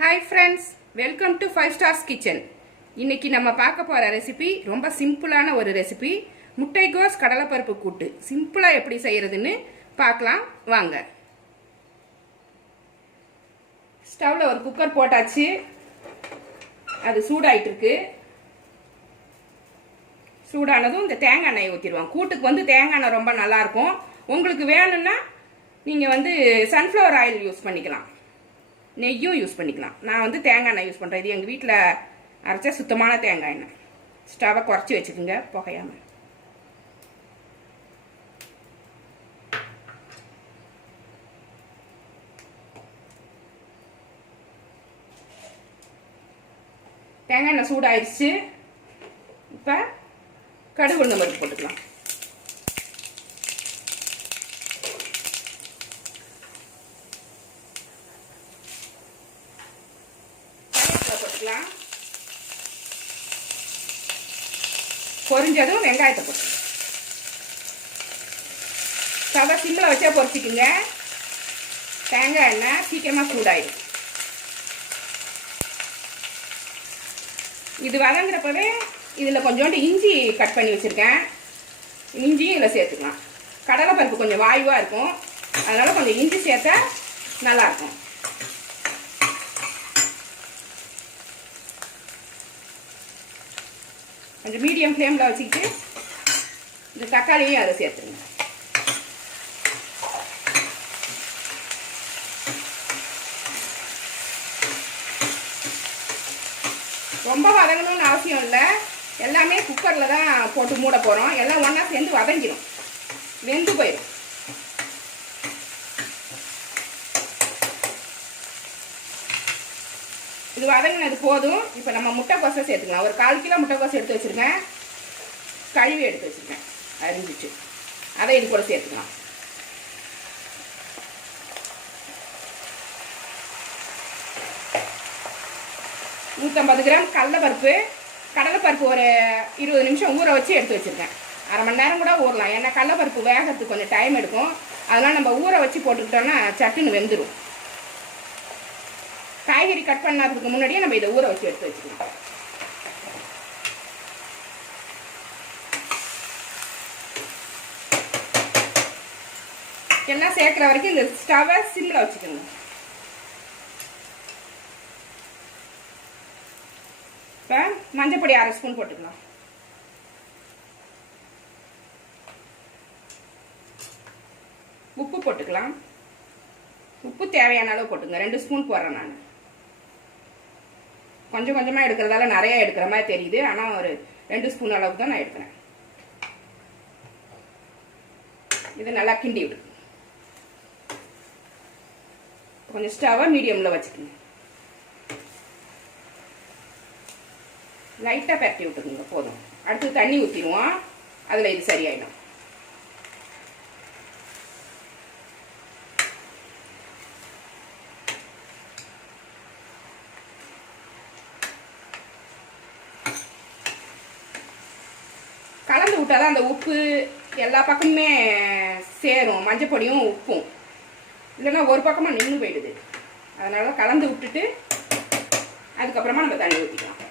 Hi friends, welcome to 5 stars kitchen. இன்னைக்கு நம்ம பார்க்க போகிற ரெசிபி ரொம்ப சிம்பிளான ஒரு ரெசிபி. முட்டைகோஸ் கடலைப்பருப்பு கூட்டு சிம்பிளாக எப்படி செய்கிறதுன்னு பார்க்கலாம் வாங்க. ஸ்டவ்வில் ஒரு குக்கர் போட்டாச்சு, அது சூடாயிட்டு இருக்கு. சூடானதும் இந்த தேங்காய் எண்ணெயை ஊற்றிடுவோம். கூட்டுக்கு வந்து தேங்காய் எண்ணெய் ரொம்ப நல்லாயிருக்கும். உங்களுக்கு வேணும்னா நீங்கள் வந்து சன்ஃப்ளவர் ஆயில் யூஸ் பண்ணிக்கலாம், நெய்யும் யூஸ் பண்ணிக்கலாம். நான் வந்து தேங்காய் எண்ணெய் யூஸ் பண்ணுறேன். இது எங்கள் வீட்டில் அரைச்ச சுத்தமான தேங்காய் எண்ணெய். ஸ்டவ்வை குறைச்சி வச்சுக்கோங்க புகையாமல். தேங்காய் எண்ணெய் சூடாயிடுச்சு. இப்போ கடுகு உளுந்தம் பருப்பு போட்டுக்கலாம். போட்டுக்கலாம். பொரிஞ்சதும் வெங்காயத்தை போட்டுக்கலாம். ஸ்டவ்வை சிம்மில் வச்சா பொரிச்சிக்குங்க. தேங்காய் எண்ணெய் சீக்கிரமாக சூடாயிடும். இது வதங்குறப்பவே இதில் கொஞ்சோண்டு இஞ்சி கட் பண்ணி வச்சுருக்கேன். இஞ்சியும் இதில் சேர்த்துக்கலாம். கடலைப்பருப்பு கொஞ்சம் வாயுவாக இருக்கும், அதனால் கொஞ்சம் இஞ்சி சேர்த்தா நல்லாயிருக்கும். கொஞ்சம் மீடியம் ஃப்ளேமில் வச்சுக்கிட்டு இந்த தக்காளியும் அதை சேர்த்துருங்க. ரொம்ப வதங்கணும்னு அவசியம் இல்லை. எல்லாமே குக்கரில் தான் போட்டு மூட போகிறோம். எல்லாம் ஒன்றா சேர்ந்து வதங்கிடும், வெந்து போயிடும். இது வதங்கினது போதும். இப்போ நம்ம முட்டைக்கோசை சேர்த்துக்கலாம். ஒரு 1/4 கிலோ முட்டைக்கோசை எடுத்து வச்சுருக்கேன், கழுவி எடுத்து வச்சுருக்கேன், அரிஞ்சிச்சு. அதை இது கூட சேர்த்துக்கலாம். $150 கிராம் கடலைப்பருப்பு. கடலைப்பருப்பு ஒரு 20 நிமிஷம் ஊற வச்சு எடுத்து வச்சுருக்கேன். அரை மணி நேரம் கூட ஊறலாம், ஏன்னா கடலைப்பருப்பு வேகிறதுக்கு கொஞ்சம் டைம் எடுக்கும். அதனால் நம்ம ஊற வச்சு போட்டுக்கிட்டோம்னா சட்டுன்னு வெந்துடும். காய்கறி கட் பண்ணதுக்கு முன்னாடியே நம்ம இதை ஊற வச்சு எடுத்து வச்சுக்கலாம். எல்லாம் சேர்க்குற வரைக்கும் இந்த ஸ்டவ்வை சிம்மில் வச்சுக்கோங்க. இப்போ மஞ்சப்பொடி 1/2 ஸ்பூன் போட்டுக்கலாம். உப்பு போட்டுக்கலாம். உப்பு தேவையான அளவு போட்டுங்க. 2 ஸ்பூன் போடுறேன் நான். கொஞ்சம் கொஞ்சமாக எடுக்கிறதால நிறைய எடுக்கிற மாதிரி தெரியுது, ஆனால் ஒரு 2 ஸ்பூன் அளவுக்கு தான் நான் எடுக்கிறேன். இது நல்லா கிண்டி விடு. கொஞ்சம் ஸ்டவ்வை மீடியமில் வச்சுக்கோங்க. லைட்டாக பரட்டி விட்டுக்குங்க போதும். அடுத்து தண்ணி ஊற்றிடுவோம், அதில் இது சரியாயிடும். கலந்து விட்டால் தான் அந்த உப்பு எல்லா பக்கமுமே சேரும், மஞ்சப்பொடியும் உப்பும். இல்லைன்னா ஒரு பக்கமாக நின்று போயிடுது. அதனால கலந்து விட்டுட்டு அதுக்கப்புறமா நம்ம தண்ணி ஊற்றிக்கலாம்.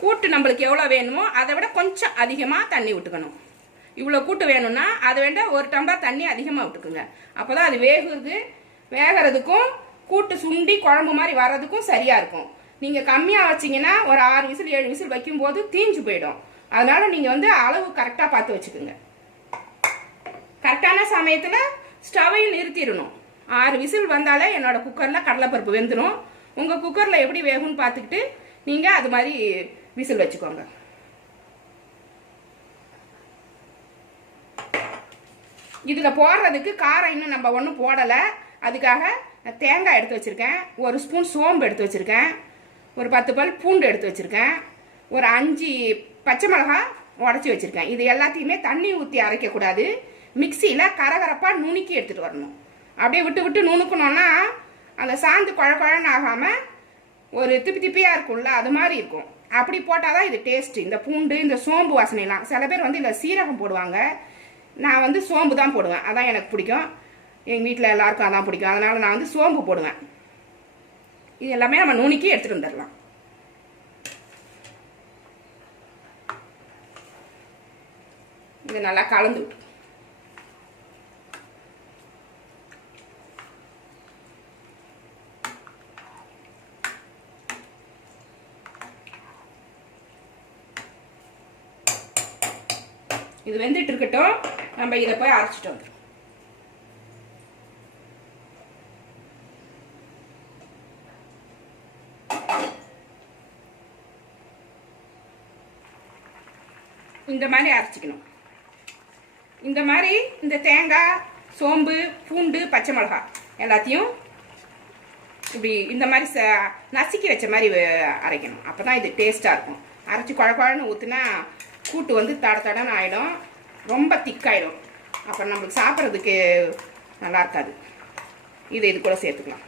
கூட்டு நம்மளுக்கு எவ்வளோ வேணுமோ அதை விட கொஞ்சம் அதிகமாக தண்ணி விட்டுக்கணும். இவ்வளோ கூட்டு வேணும்னா அதை விட 1 டம்ளர் தண்ணி அதிகமாக விட்டுக்குங்க. அப்போ தான் அது வேகிறதுக்கும் கூட்டு சுண்டி குழம்பு மாதிரி வர்றதுக்கும் சரியாக இருக்கும். நீங்கள் கம்மியாக வச்சிங்கன்னா ஒரு 6 விசில் 7 விசில் வைக்கும்போது தீஞ்சு போயிடும். அதனால் நீங்கள் வந்து அளவு கரெக்டாக பார்த்து வச்சுக்கோங்க. கரெக்டான சமயத்தில் ஸ்டவ்வையும் நிறுத்திடணும். 6 விசில் வந்தாலே என்னோட குக்கரில் கடலைப்பருப்பு வெந்துடும். உங்கள் குக்கரில் எப்படி வேகும்னு பார்த்துக்கிட்டு நீங்கள் அது மாதிரி விசில் வச்சுக்கோங்க. இதில் போடுறதுக்கு காரம் இன்னும் நம்ம ஒன்றும் போடலை. அதுக்காக தேங்காய் எடுத்து வச்சுருக்கேன், 1 ஸ்பூன் சோம்பு எடுத்து வச்சுருக்கேன், ஒரு 10 பல் பூண்டு எடுத்து வச்சுருக்கேன், ஒரு 5 பச்சை மிளகாய் உடச்சி வச்சுருக்கேன். இது எல்லாத்தையுமே தண்ணி ஊற்றி அரைக்கக்கூடாது, மிக்சியில் கரகரப்பாக நுணுக்கி எடுத்துகிட்டு வரணும். அப்படியே விட்டு விட்டு நுணுக்கணும்னா அந்த சாந்து குழ குழன்னு ஆகாமல் ஒரு திப்பி திப்பியாக இருக்கும்ல, அது மாதிரி இருக்கும். அப்படி போட்டால் தான் இது டேஸ்ட்டு. இந்த பூண்டு இந்த சோம்பு வாசனைலாம், சில பேர் வந்து இல்லை சீரகம் போடுவாங்க, நான் வந்து சோம்பு தான் போடுவேன், அதான் எனக்கு பிடிக்கும். எங்கள் வீட்டில் எல்லாருக்கும் அதான் பிடிக்கும், அதனால் நான் வந்து சோம்பு போடுவேன். இது எல்லாமே நம்ம நுணுக்கி எடுத்துகிட்டு வந்துடலாம். இது நல்லா கலந்து விட்டு இது வெந்துட்டு இருக்கட்டும். நம்ம இதை போய் அரைச்சிட்டு வந்துடும். இந்த மாதிரி அரைச்சிக்கணும். இந்த மாதிரி இந்த தேங்காய், சோம்பு, பூண்டு, பச்சை மிளகாய் எல்லாத்தையும் இப்படி இந்த மாதிரி நசுக்கி வச்ச மாதிரி அரைக்கணும். அப்போ தான் இது டேஸ்ட்டாக இருக்கும். அரைச்சி குழன்னு ஊற்றுனா கூட்டு வந்து தட தடன்னு ஆகிடும், ரொம்ப திக்காயிடும். அப்புறம் நம்மளுக்கு சாப்பிட்றதுக்கு நல்லா இருக்காது. இதை இது கூட சேர்த்துக்கலாம்.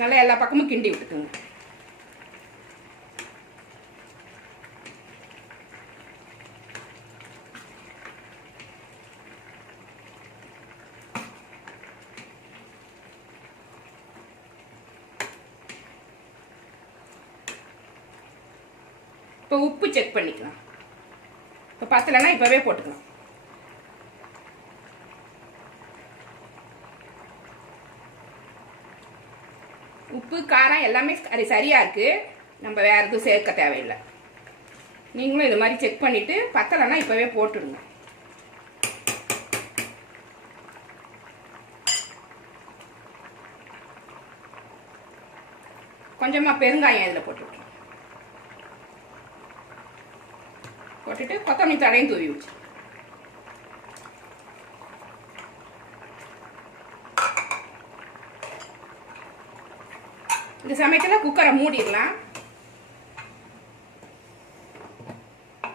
நல்லா எல்லா பக்கமும் கிண்டி விட்டுக்குங்க. இப்போ உப்பு செக் பண்ணிக்கலாம். இப்போ பத்தலைன்னா இப்போவே போட்டுக்கலாம். உப்பு காரம் எல்லாமே சரியாக இருக்குது. நம்ம வேறு எதுவும் சேர்க்க தேவையில்லை. நீங்களும் இது மாதிரி செக் பண்ணிவிட்டு பத்தலைன்னா இப்போவே போட்டுடுங்க. கொஞ்சமாக பெருங்காயம் இதில் போட்டுவிட்டு கொத்தமல்லி தழையும் தூவி வச்சு இந்த சமயத்தில் குக்கரை மூடிடலாம்.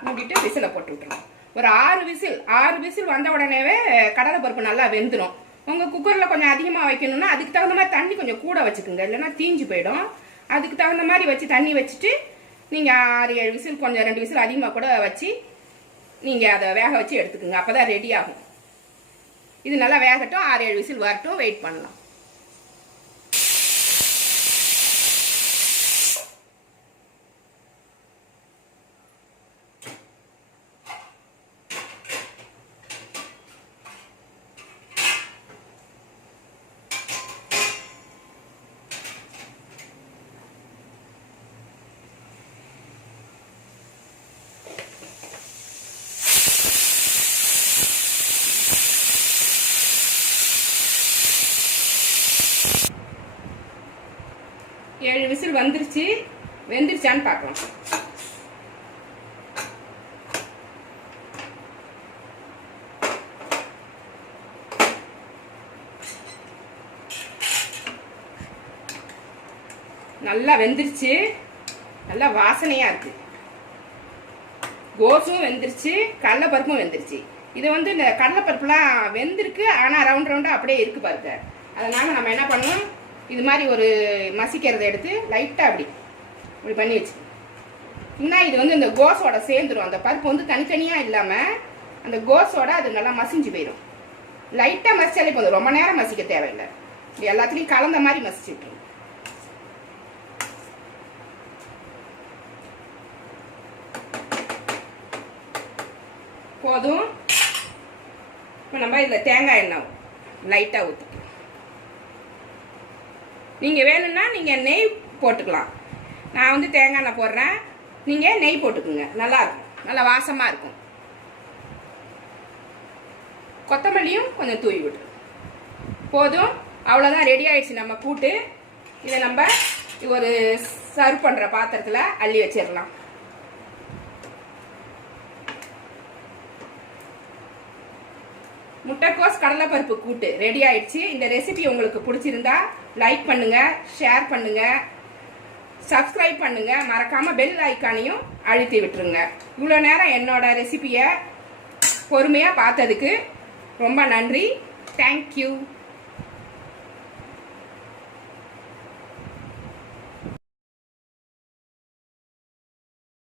மூடிட்டு விசிலை போட்டு விட்டுருலாம். ஒரு 6 விசில் வந்த உடனேவே கடலை பருப்பு நல்லா வெந்துடும். உங்கள் குக்கரில் கொஞ்சம் அதிகமாக வைக்கணும்னா அதுக்கு தகுந்த மாதிரி தண்ணி கொஞ்சம் கூட வச்சுக்கோங்க, இல்லைன்னா தீஞ்சு போயிடும். அதுக்கு தகுந்த மாதிரி வச்சு தண்ணி வச்சுட்டு நீங்கள் 6-7 விசில், கொஞ்சம் 2 விசில் அதிகமாக கூட வச்சு நீங்கள் அதை வேக வச்சு எடுத்துக்கோங்க. அப்போ தான் ரெடி ஆகும். இது நல்லா வேகட்டும், 6-7 விசில் வரட்டும், வெயிட் பண்ணலாம். ஏழு விசில் வந்துருச்சு. வெந்துருச்சான்னு பார்க்கலாம். நல்லா வெந்துருச்சு, நல்லா வாசனையாக இருக்குது. கோஸும் வெந்துருச்சு, கடலைப்பருப்பும் வெந்துருச்சு. இது வந்து இந்த கடலைப்பருப்புலாம் வெந்திருக்கு, ஆனால் ரவுண்டாக அப்படியே இருக்குது பாருங்க. அதனால் நம்ம என்ன பண்ணணும், இது மாதிரி ஒரு மசிக்கிறத எடுத்து லைட்டாக இப்படி பண்ணி வச்சு, இன்னும் இது வந்து இந்த கோஸோட சேர்ந்துடும். அந்த பருப்பு வந்து தனித்தனியாக இல்லாமல் அந்த கோஸோட அது நல்லா மசிஞ்சு போயிடும். லைட்டாக மசிச்சாலே போதும், ரொம்ப நேரம் மசிக்க தேவையில்லை. இது எல்லாத்துலேயும் கலந்த மாதிரி மசிச்சு விட்டுரும். போதும். இப்போ நம்ம இதில் தேங்காய் எண்ணெய் லைட்டாக ஊற்றிக்கலாம். நீங்கள் வேணும்னா நீங்கள் நெய் போட்டுக்கலாம். நான் வந்து தேங்காய் எண்ணெய் போடுறேன், நீங்கள் நெய் போட்டுக்குங்க, நல்லாயிருக்கும், நல்லா வாசமாக இருக்கும். கொத்தமல்லியும் கொஞ்சம் தூவி விட்டு போதும். அவ்வளோதான், ரெடி ஆயிடுச்சு நம்ம கூட்டு. இதை நம்ம ஒரு சர்வ் பண்ணுற பாத்திரத்தில் அள்ளி வச்சிடலாம். முட்டைக்கோஸ் கடலைப்பருப்பு கூட்டு ரெடி ஆயிடுச்சு. இந்த ரெசிபி உங்களுக்கு பிடிச்சிருந்தா லைக் பண்ணுங்க, ஷேர் பண்ணுங்க, சப்ஸ்கிரைப் பண்ணுங்க, மறக்காம பெல் ஐக்கானையும் அழுத்தி விட்டுருங்க. இவ்வளோ நேரம் என்னோட ரெசிபியை பொறுமையாக பார்த்ததுக்கு ரொம்ப நன்றி. தேங்க்யூ.